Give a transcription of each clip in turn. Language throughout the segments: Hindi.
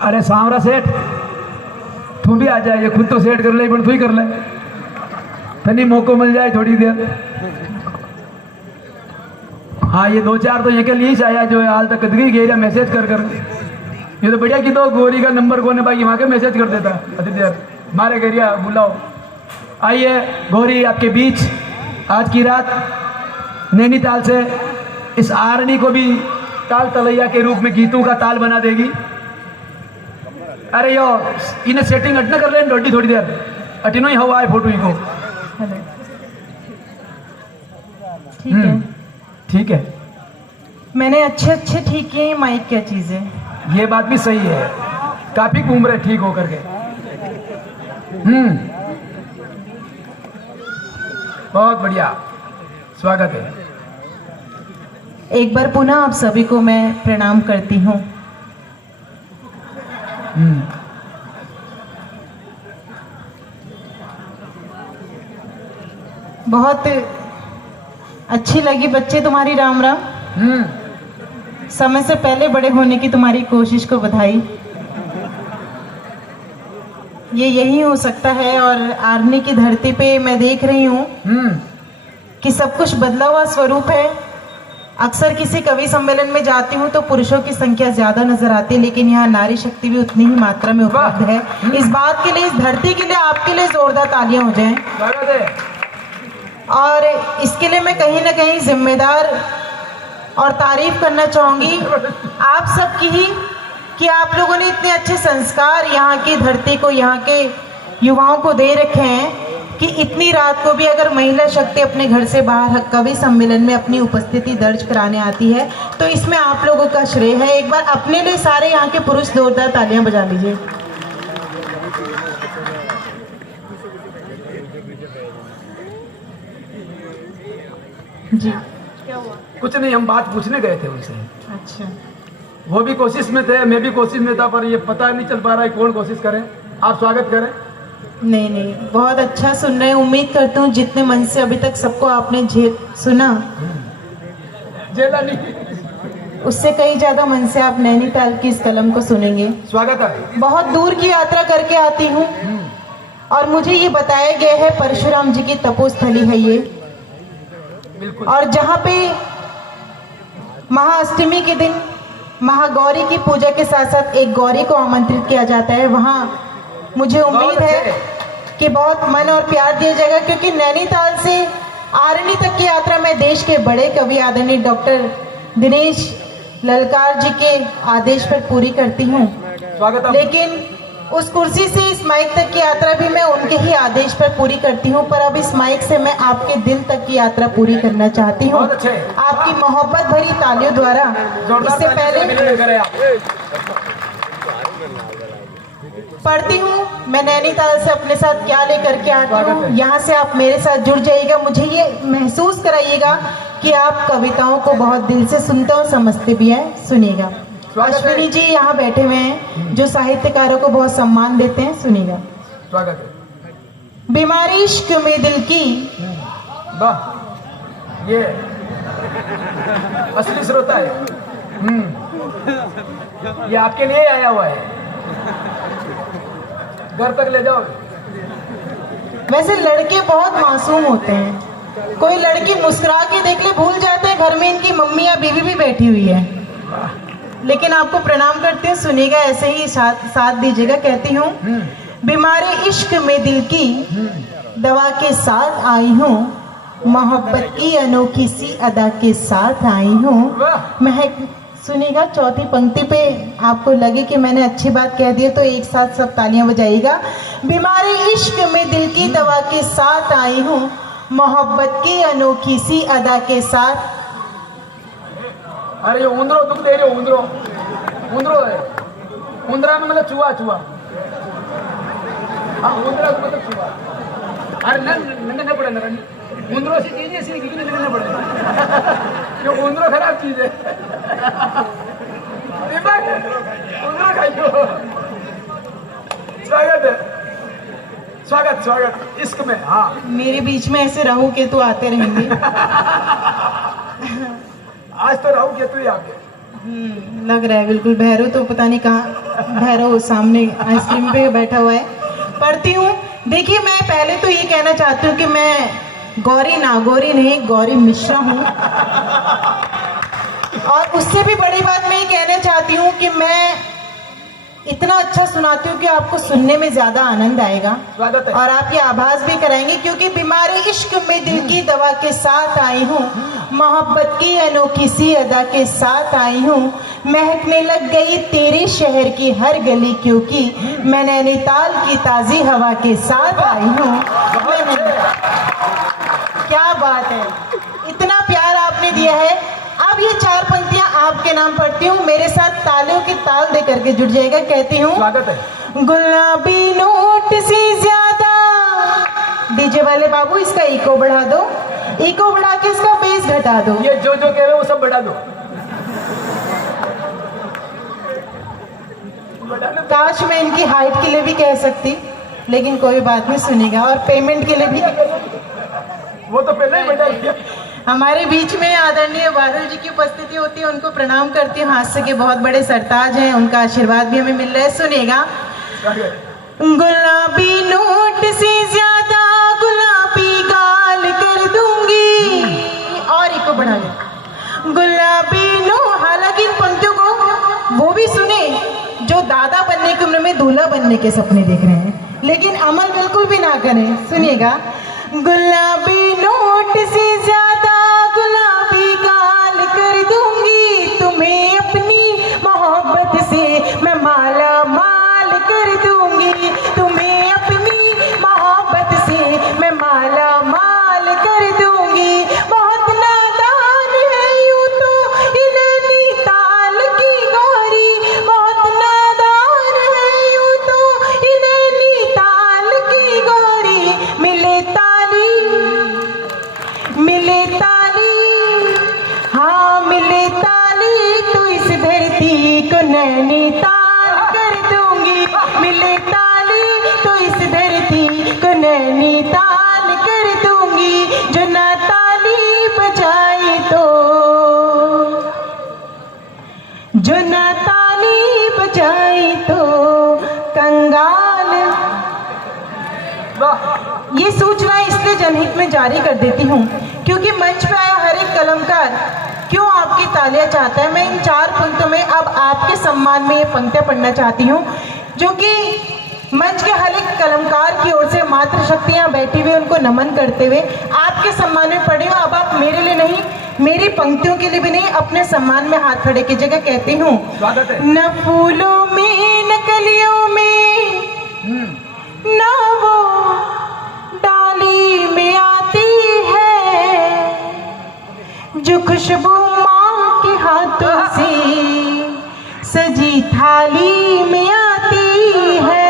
अरे सांवरा सेठ, तू भी आ जाए, खुद तो सेठ कर ले पर तू ही कर ले, तनी मौको मिल जाए थोड़ी देर। हाँ ये 2-4 तो ये के लिए आया जो हाल तक कदगी गई मैसेज कर कर। ये तो बढ़िया कि तो गोरी का नंबर कोने बाकी वहां के मैसेज कर देता अति देर मारे गरिया बुलाओ। आइए गौरी आपके बीच आज की रात नैनीताल से इस आरनी को भी ताल तलैया के रूप में गीतों का ताल बना देगी। अरे यो इन्हें सेटिंग अटना कर ले रोटी थोड़ी देर अटिनो ही हवा है फोटो ही को। ठीक है ठीक है मैंने अच्छे ठीक किए। माइक क्या चीज है? ये बात भी सही है, काफी घूम रहे ठीक होकर के। बहुत बढ़िया स्वागत है। एक बार पुनः आप सभी को मैं प्रणाम करती हूँ। बहुत अच्छी लगी बच्चे तुम्हारी राम राम। समय से पहले बड़े होने की तुम्हारी कोशिश को बधाई। ये यही हो सकता है और आर्मी की धरती पे मैं देख रही हूँ कि सब कुछ बदला हुआ स्वरूप है। अक्सर किसी कवि सम्मेलन में जाती हूँ तो पुरुषों की संख्या ज्यादा नजर आती है, लेकिन यहाँ नारी शक्ति भी उतनी ही मात्रा में उपलब्ध है। इस बात के लिए, इस धरती के लिए, आपके लिए जोरदार तालियां हो जाएं। और इसके लिए मैं कहीं ना कहीं जिम्मेदार और तारीफ करना चाहूंगी आप सबकी ही कि आप लोगों ने इतने अच्छे संस्कार यहाँ की धरती को, यहाँ के युवाओं को दे रखे हैं कि इतनी रात को भी अगर महिला शक्ति अपने घर से बाहर कवि सम्मेलन में अपनी उपस्थिति दर्ज कराने आती है तो इसमें आप लोगों का श्रेय है। एक बार अपने लिए सारे यहाँ के पुरुष जोरदार तालियां बजा लीजिए। जी क्या हुआ? कुछ नहीं, हम बात पूछने गए थे उनसे। अच्छा, वो भी कोशिश में थे, मैं भी कोशिश में था, पर ये पता नहीं चल पा रहा है कौन कोशिश करे। आप स्वागत करें। नहीं बहुत अच्छा सुन रहे हैं। उम्मीद करती हूँ जितने मन से अभी तक सबको आपने सुना, जेला नहीं, उससे कई ज्यादा मन से आप नैनीताल की इस कलम को सुनेंगे। स्वागत है। बहुत दूर की यात्रा करके आती हूँ और मुझे ये बताया गया है परशुराम जी की तपोस्थली है ये, और जहाँ पे महाअष्टमी के दिन महागौरी की पूजा के साथ साथ एक गौरी को आमंत्रित किया जाता है। वहाँ मुझे उम्मीद है कि बहुत मन और प्यार दिया जाएगा, क्योंकि नैनीताल से आरनी तक की यात्रा मैं देश के बड़े कवि आदरणीय डॉक्टर दिनेश ललकार जी के आदेश पर पूरी करती हूँ, लेकिन उस कुर्सी से इस माइक तक की यात्रा भी मैं उनके ही आदेश पर पूरी करती हूँ। पर अब इस माइक से मैं आपके दिल तक की यात्रा पूरी करना चाहती हूँ आपकी मोहब्बत भरी तालियों द्वारा। इससे पहले पढ़ती हूँ मैं नैनीताल से अपने साथ क्या लेकर के आती हूँ, यहाँ से आप मेरे साथ जुड़ जाइएगा। मुझे ये महसूस कराइएगा कि आप कविताओं को बहुत दिल से सुनते और समझते भी हैं। सुनिएगा, अश्विनी जी यहाँ बैठे हुए हैं जो साहित्यकारों को बहुत सम्मान देते हैं। सुनिएगा। स्वागत है। बीमारी इश्क में दिल की, वाह, ये असली श्रोता है। ये आपके लिए आया हुआ है, घर तक ले जाओ। वैसे लड़के बहुत मासूम होते हैं, कोई लड़की मुस्कुरा के देख ले भूल जाते हैं घर में इनकी मम्मी या बीवी भी बैठी हुई है। लेकिन आपको प्रणाम करते हैं, सुनिएगा, ऐसे ही साथ दीजिएगा। कहती हूँ, बीमारी इश्क में दिल की दवा के साथ आई हूँ, मोहब्बत की अनोखी सी अदा के साथ आई हूँ। महक, सुनिएगा, चौथी पंक्ति पे आपको लगे कि मैंने अच्छी बात कह दी तो एक साथ सब तालियां बजाइएगा। बीमारी इश्क में दिल की दवा के साथ आई हूँ, मोहब्बत की अनोखी सी अदा के साथ। अरे ये उंदरो दुख दे रहे हो, उंदरो है, उंदरा में मतलब चूहा, हाँ उंदरा मतलब चूहा। अरे नंगे पड़े ना, उंदरो से चीज ऐसी नहीं पड़े, ये उंदरो खराब चीज है। उंदरो खाइयो। स्वागत है, स्वागत स्वागत इश्क में। हाँ मेरे बीच में ऐसे राहु केतु आते रहेंगे। आज तो राहु केतु ही आगे। लग रहा है बिल्कुल। भैरव तो पता नहीं कहाँ, भैरव सामने आइसक्रीम पे बैठा हुआ है। पढ़ती हूँ। देखिए, मैं पहले तो ये कहना चाहती हूँ कि मैं गौरी नागौरी नहीं, गौरी मिश्रा हूँ। और उससे भी बड़ी बात मैं ये कहना चाहती हूँ कि मैं इतना अच्छा सुनाती हूँ कि आपको सुनने में ज्यादा आनंद आएगा स्वागत है। और आप ये आभास भी कराएंगे, क्योंकि बीमारी इश्क में दिल की दवा के साथ आई हूँ, मोहब्बत की अनोखी सी अदा के साथ आई हूँ। महकने लग गई तेरे शहर की हर गली, क्योंकि मैं नैनीताल की ताजी हवा के साथ आई हूँ। क्या बात है, इतना प्यार आपने दिया है। अब ये 4 पंक्तियां आपके नाम पढ़ती हूँ, मेरे साथ तालियों की ताल दे करके जुड़ जाएगा। कहती हूँ, स्वागत है। गुलाबी नोट से ज्यादा, डीजे वाले बाबू इसका इको बढ़ा दो, इको बढ़ा के इसका बेस घटा दो। ये जो कह रहे हो वो सब बढ़ा दो। काश मैं इनकी हाइट के लिए भी कह सकती, लेकिन कोई बात नहीं, सुनेगा। और पेमेंट के लिए भी वो तो पहले ही बढ़ा दिया। हमारे बीच में आदरणीय बादल जी की उपस्थिति होती है, उनको प्रणाम करती हूँ। हास्य के बहुत बड़े सरताज हैं, उनका आशीर्वाद भी हमें मिल रहा है। सुनेगा। गुलाबी नोट से ज्यादा गुलाबी गाल कर दूंगी, और इको बढ़ा ले। गुलाबी नो, हालांकि इन पंक्तियों को वो भी सुने जो दादा बनने की उम्र में दूल्हा बनने के सपने देख रहे हैं, लेकिन अमल बिल्कुल भी ना करें। सुनिएगा। गुलाबी नोट से ज्यादा गुलाबी गाल कर दूंगी, तुम्हें अपनी मोहब्बत से मैं माला माल कर दूंगी, तुम्हें अपनी मोहब्बत से मैं माला माल कर दूंगी। बहुत नादान है यूं तो ये नैनीताल की गौरी, बहुत नादान है यूं तो ये नैनीताल की गौरी। मिले ताली, हाँ मिले ताली तो इस धरती को नैनीताल कर दूंगी। मिले ताली तो इस धरती को नैनीताल कर दूंगी। जो ना ताली बजाई तो, जो ना ताली बजाई तो कंगाल। ये सूचना इसलिए जनहित में जारी कर देती हूँ क्योंकि मंच पे आया हर एक कलमकार क्यों आपकी तालियां चाहता है। मैं इन 4 पंक्तियों में अब आपके सम्मान में ये पंक्तियां पढ़ना चाहती हूँ, जो कि मंच के हर एक कलमकार की ओर से मातृ शक्तियाँ बैठी हुई उनको नमन करते हुए आपके सम्मान में पढ़ी हूँ। अब आप मेरे लिए नहीं, मेरी पंक्तियों के लिए भी नहीं, अपने सम्मान में हाथ खड़े की जगह कहती हूँ। न फूलों में न कलियों में न वो डाली में आती है, जो खुशबू माँ के हाथों से सजी थाली में आती है।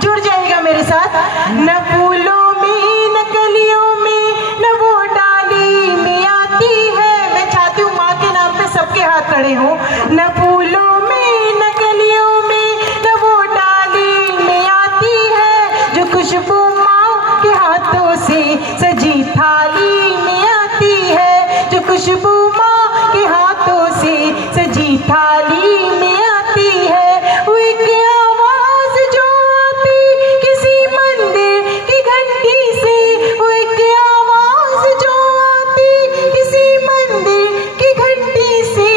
जुड़ जाएगा मेरे साथ। न फूलों में न कलियों में न वो डाली में आती है। मैं चाहती हूँ माँ के नाम पे सबके हाथ खड़े हों। न फूलों में न कलियों में न वो डाली में आती है, जो खुशबू माँ के हाथों से सजी थाली में आती है, जो खुशबू माँ के हाथों से सजी थाली में आती है। वो एक आवाज जो आती किसी मंदिर की घंटी से, वो एक आवाज जो आती किसी मंदिर की घंटी से,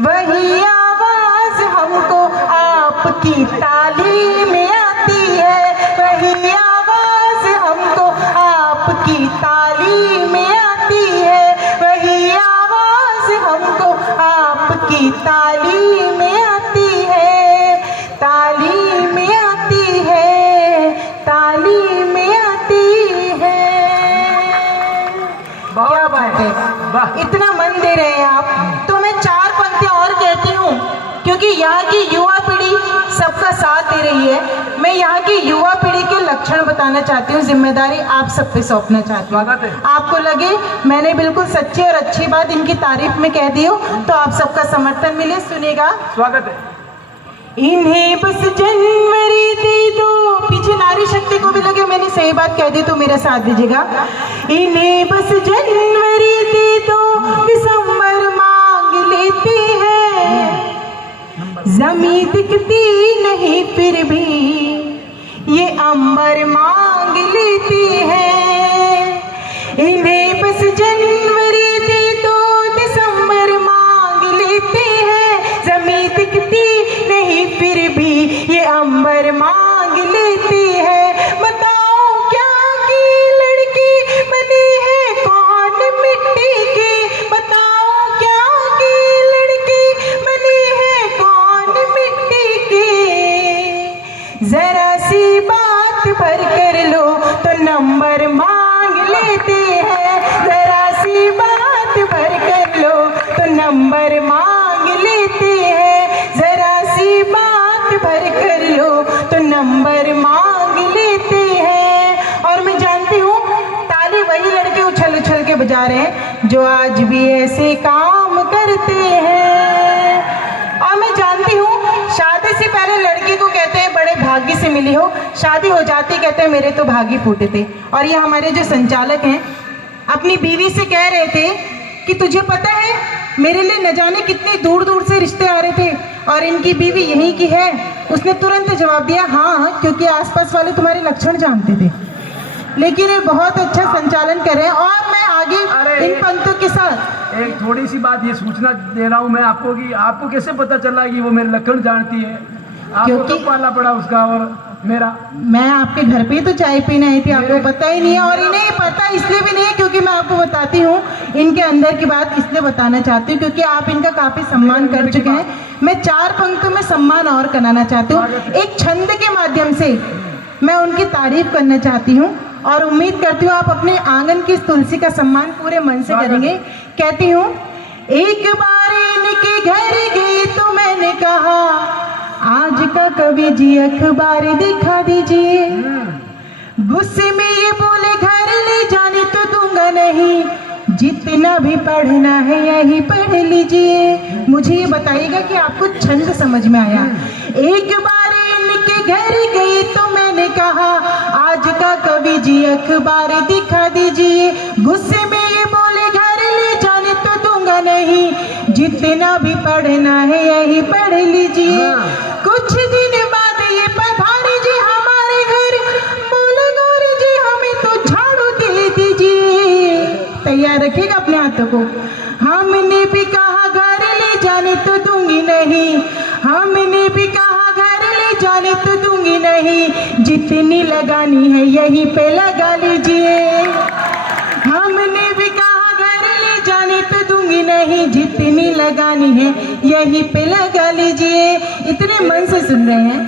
वही आवाज हमको आपकी ताली में आती है। वही आवाज हमको आपकी ताली में आती है। वही आवाज हमको आपकी ताली में आती है। ताली में आती है, ताली में आती है। क्या बात है, इतना मन दे रहे हैं आप। तो मैं 4 पंक्तियां और कहती हूँ क्योंकि यहाँ की युवा पीढ़ी सबका साथ दे रही है। मैं यहाँ की युवा पीढ़ी के लक्षण बताना चाहती हूँ, जिम्मेदारी आप सब पे सौंपना चाहती हूँ। आपको लगे मैंने बिल्कुल सच्ची और अच्छी बात इनकी तारीफ में कह दी हो तो आप सबका समर्थन मिले। सुनेगा। स्वागत है। इन्हें बस जनवरी दे दो, पीछे नारी शक्ति को भी लगे मैंने सही बात कह दी तो मेरा साथ दीजिएगा। इन्हें बस जनवरी दे दो, दिसंबर मांग लेते हैं, जमी दिखती नहीं फिर भी ये अंबर मांग लेते हैं। इन्हें बस जनवरी दे दो, दिसंबर मांग लेते हैं, जमी दिखती नहीं फिर भी ये अंबर मांग लेती है। बताओ क्या की लड़की बनी है कौन मिट्टी की, बताओ क्या की लड़की बनी है कौन मिट्टी की, जरा सी बात भर कर लो तो नंबर मांग लेते हैं, जरा सी बात भर कर लो तो नंबर मांग लेते हैं, जरा सी बात भर कर लो तो नंबर मांग लेते हैं। और मैं जानती हूँ ताली वही लड़के उछल उछल के बजा रहे हैं जो आज भी ऐसे काम करते हैं। और मैं जानती हूँ शादी से पहले लड़की को कहते हैं बड़े भाग्य से मिली हो, शादी हो जाती कहते हैं मेरे तो भाग्य फूटे थे। और ये हमारे जो संचालक हैं अपनी बीवी से कह रहे थे कि तुझे पता है मेरे लिए न जाने कितने दूर दूर से रिश्ते आ रहे थे और इनकी बीवी यहीं की है। उसने तुरंत जवाब दिया हाँ, क्योंकि आसपास वाले तुम्हारे लक्षण जानते थे। लेकिन ये बहुत अच्छा संचालन कर रहे हैं। और मैं आगे इन पंक्तियों के साथ एक थोड़ी सी बात ये सूचना दे रहा हूँ मैं आपको कि आपको कैसे पता चला कि वो मेरे लक्षण जानती है? आपको तो पालना पड़ा उसका और मेरा। मैं आपके घर पे ही तो चाय पीने आई थी, आपको पता ही नहीं है। और इन्हें पता इसलिए भी नहीं है क्योंकि मैं आपको बताती हूँ इनके अंदर की बात, इसलिए बताना चाहती हूँ क्योंकि आप इनका काफी सम्मान कर चुके हैं। मैं 4 पंक्तियों में सम्मान और कराना चाहती हूँ। एक छंद के माध्यम से मैं उनकी तारीफ करना चाहती हूँ और उम्मीद करती हूँ आप अपने आंगन की इस तुलसी का सम्मान पूरे मन से करेंगे। कहती हूँ, एक बार इनके घर गई तो मैंने कहा आज का कवि जी अखबार दिखा दीजिए। गुस्से में ये बोले घर ले जाने तो दूंगा नहीं, जितना भी पढ़ना है यही पढ़ लीजिए। मुझे ये बताइएगा कि आपको छंद समझ में आया। एक बार इनके घर गई तो मैंने कहा आज का कवि जी अखबार दिखा दीजिए। गुस्से में ये बोले घर ले जाने तो दूंगा नहीं, जितना भी पढ़ना है यही पढ़ लीजिए। कुछ दिन बाद ये पधारी जी हमारे घर, बोले गौरी जी हमें तो झाड़ू दे दीजिए। तैयार रखिएगा अपने हाथों को। हमने भी कहा घर ले जाने तो दूंगी नहीं, हमने भी कहा घर ले जाने तो दूंगी नहीं, जितनी लगानी है यहीं पे लगा लीजिए। हमने भी कहा घर ले जाने तो दूंगी नहीं, जितनी लगानी है यहीं पे लगा लीजिए। इतने मन से सुन रहे हैं।